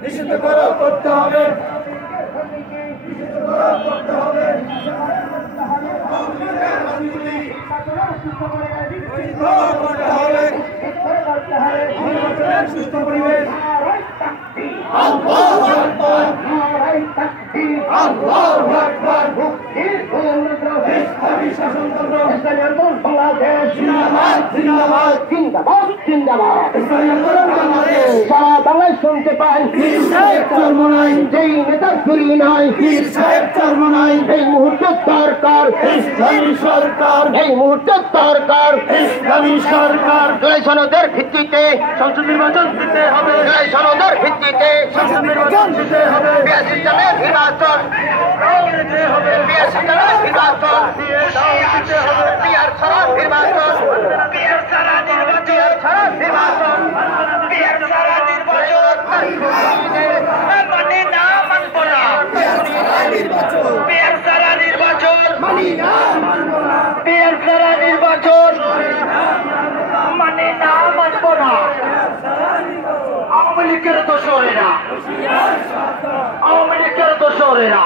নিষিদ্ধ করতে হবে সুস্থ পরিবেশ আল্লাহু আকবার আল্লাহু আকবার ইসলামী শাসনতন্ত্র ইসলামী আন্দোলন বাংলাদেশ জিন্দাবাদ জিন্দাবাদ জিন্দাবাদ জিন্দাবাদ ইসলামী আন্দোলন বাংলাদেশ সারা বাংলায় শুনতে পাই পীর সাহেব চর্ম নাই যেই নেতার চুরি নাই পীর সাহেব চর্ম নাই এই মুহূর্তে সরকার ইসলামী সরকার এই মুহূর্তে সরকার ইসলামী সরকার সনদের ভিত্তিতে সংসদ নির্বাচন দিতে হবে সনদের ভিত্তিতে সংসদ নির্বাচন দিতে হবে নির্বাচন নির্বাচন দিতে হবে নির্বাচন দিতে হবে বিহার ছাড়া নির্বাচন বিহার ছাড়া নির্বাচন নির্বাচন বিহার ছাড়া নির্বাচন মানে না মানব না বিহার ছাড়া নির্বাচন মানি না মানব না বিহার ছাড়া নির্বাচন মানে না মানব না আওয়ামী লীগের দোষরেরা আওয়ামী লীগের দোষরেরা